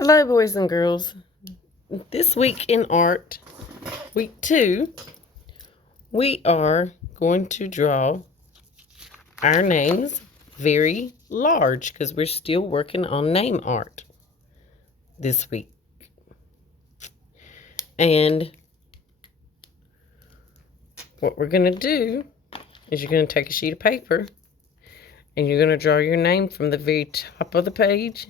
Hello, boys and girls. This week in art, week 2, we are going to draw our names very large because we're still working on name art this week. And what we're going to do is you're going to take a sheet of paper and you're going to draw your name from the very top of the page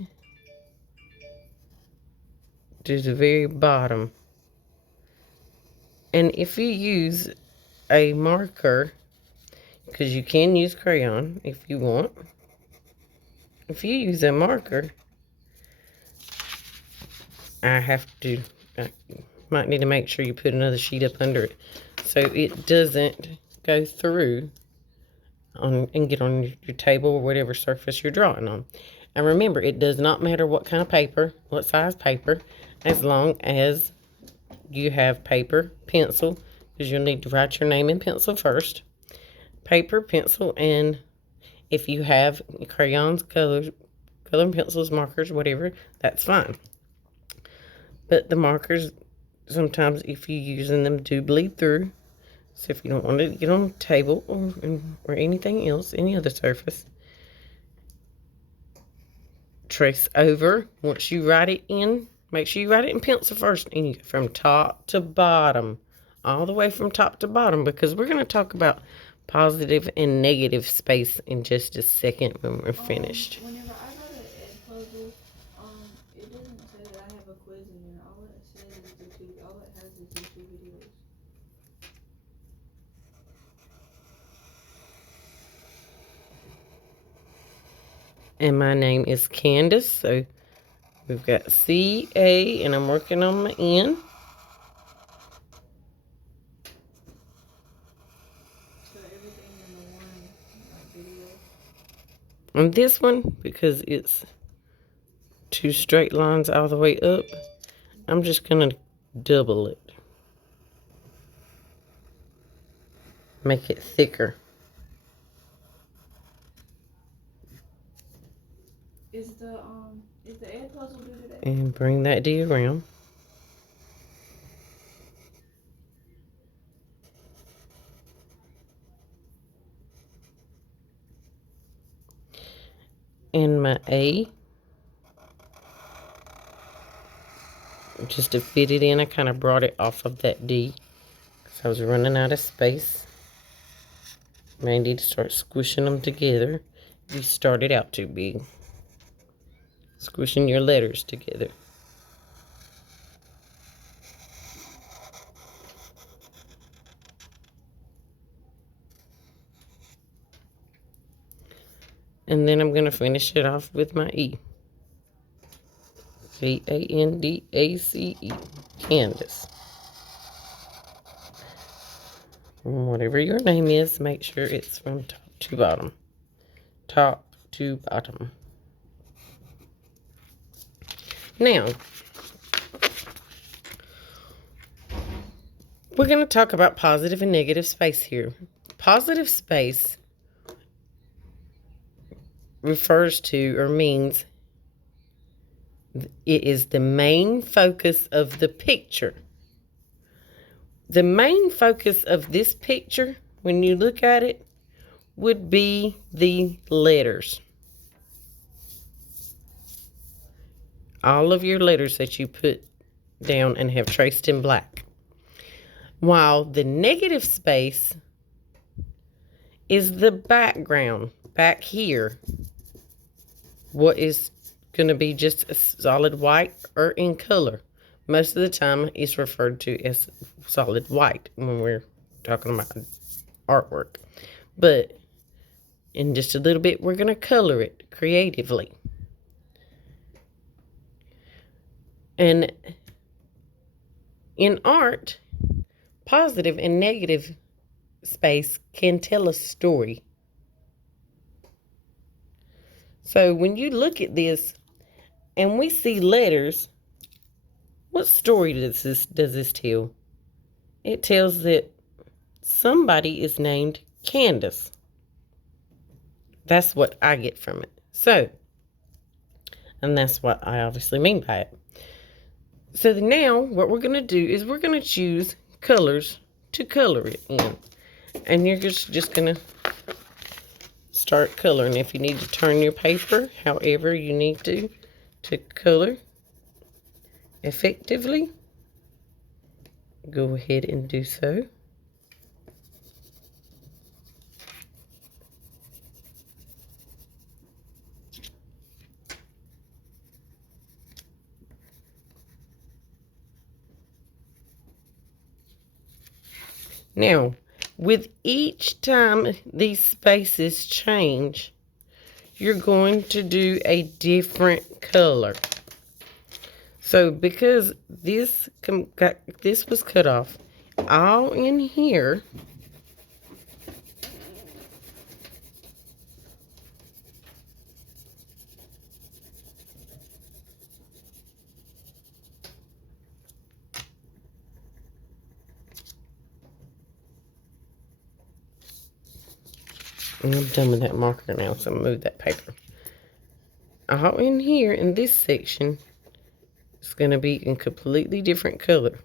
to the very bottom. And if you use a marker, because you can use crayon if you want. If you use a marker, I might need to make sure you put another sheet up under it so it doesn't go through and get on your table or whatever surface you're drawing on. And remember, it does not matter what kind of paper, what size paper, as long as you have paper, pencil, because you'll need to write your name in pencil first. Paper, pencil, and if you have crayons, coloring pencils, markers, whatever, that's fine. But the markers, sometimes if you're using them, do bleed through. So if you don't want to get on the table or anything else, any other surface, trace over. Once you write it in, make sure you write it in pencil first, and you go from top to bottom, all the way from top to bottom, because we're going to talk about positive and negative space in just a second when we're finished. Whenever I got an ed puzzle, it doesn't say that I have a quiz in there. All it says is all it has is the 2 videos. And my name is Candace, so we've got C-A, and I'm working on my N. So everything in the one video. And this one, because it's 2 straight lines all the way up, I'm just going to double it. Make it thicker. Is the ed puzzle due today? And bring that D around. And my A, just to fit it in, I kind of brought it off of that D because I was running out of space. May need to start squishing them together. You started out too big. Squishing your letters together. And then I'm going to finish it off with my E. C-A-N-D-A-C-E. Candace. And whatever your name is, make sure it's from top to bottom. Top to bottom. Now, we're going to talk about positive and negative space here. Positive space refers to or means it is the main focus of the picture. The main focus of this picture, when you look at it, would be the letters. All of your letters that you put down and have traced in black. While the negative space is the background, back here. What is going to be just a solid white or in color. Most of the time it's referred to as solid white when we're talking about artwork. But in just a little bit, we're going to color it creatively. And in art, positive and negative space can tell a story. So when you look at this and we see letters, what story does this tell? It tells that somebody is named Candace. That's what I get from it. So And that's what I obviously mean by it. So now what we're going to do is we're going to choose colors to color it in. And you're just going to start coloring. If you need to turn your paper, however you need to color effectively, go ahead and do so. Now, with each time these spaces change, you're going to do a different color. So because this was cut off, all in here and I'm done with that marker now, so I'm move that paper. All in here in this section is going to be in completely different color.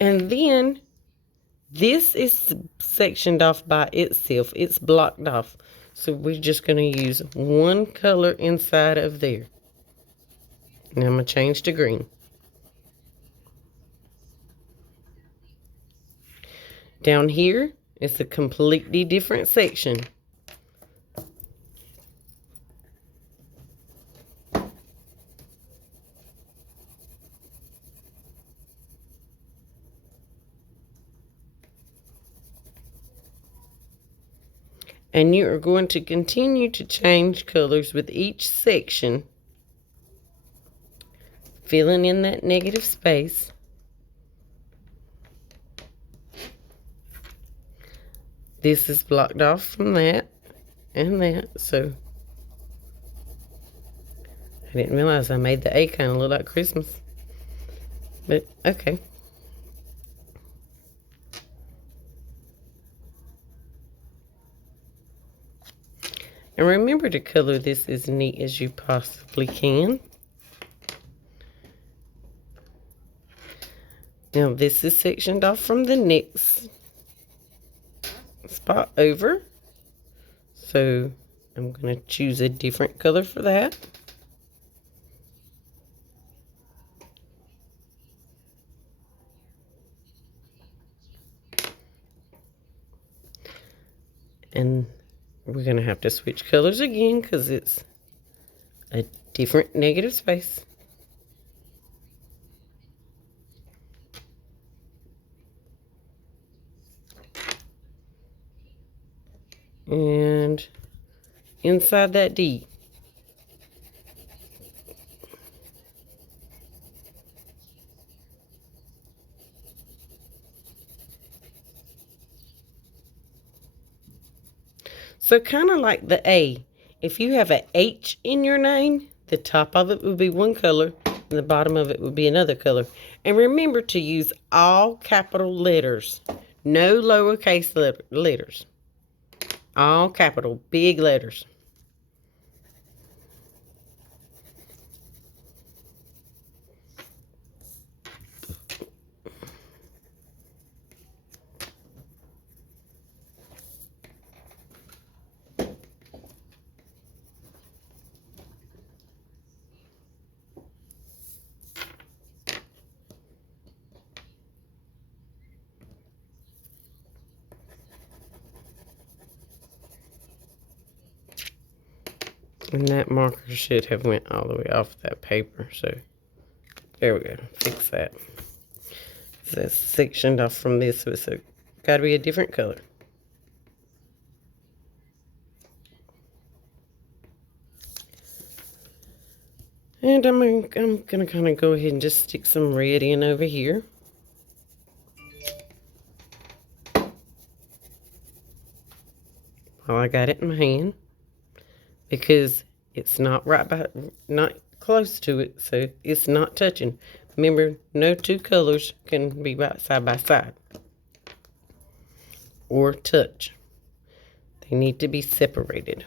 And then this is sectioned off by itself. It's blocked off. So we're just going to use one color inside of there. Now I'm going to change to green. Down here is a completely different section. And you are going to continue to change colors with each section, filling in that negative space. This is blocked off from that and that, so I didn't realize I made the A kind of look like Christmas. But okay. And remember to color this as neat as you possibly can. Now this is sectioned off from the next spot over. So I'm going to choose a different color for that. And we're going to have to switch colors again because it's a different negative space. And inside that D. So kind of like the A. If you have a H in your name, the top of it would be one color and the bottom of it would be another color. And remember to use all capital letters, no lowercase letters. All capital, big letters. And that marker should have went all the way off that paper. So there we go. Fix that. So it's sectioned off from this, so it's got to be a different color. And I'm gonna kind of go ahead and just stick some red in over here. While I got it in my hand. Because It's not not close to it, so it's not touching. Remember, no two colors can be right side by side or touch. They need to be separated.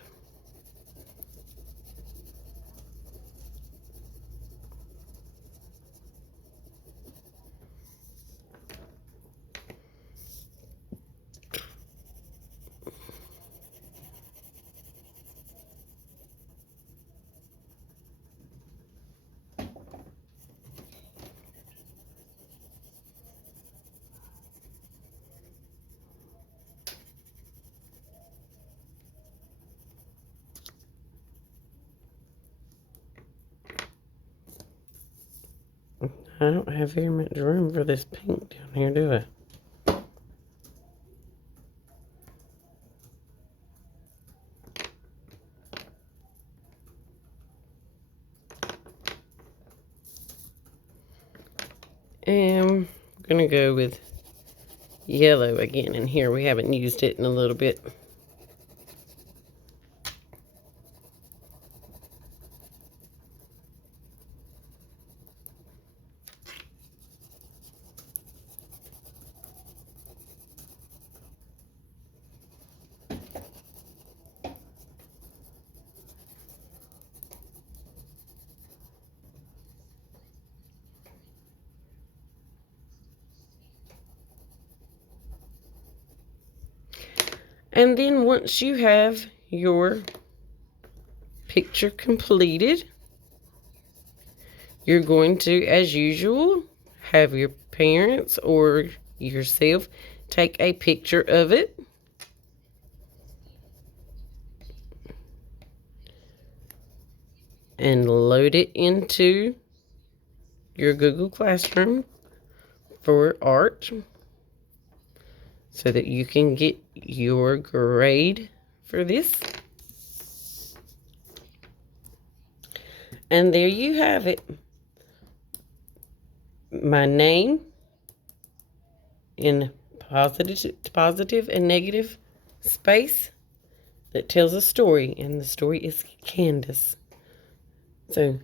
I don't have very much room for this pink down here, do I? And I'm gonna go with yellow again in here. We haven't used it in a little bit. And then once you have your picture completed, you're going to, as usual, have your parents or yourself take a picture of it. And load it into your Google Classroom for art so that you can get your grade for this. And there you have it. My name in positive and negative space that tells a story, and the story is Candace. So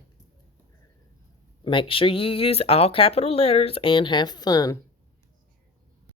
make sure you use all capital letters and have fun.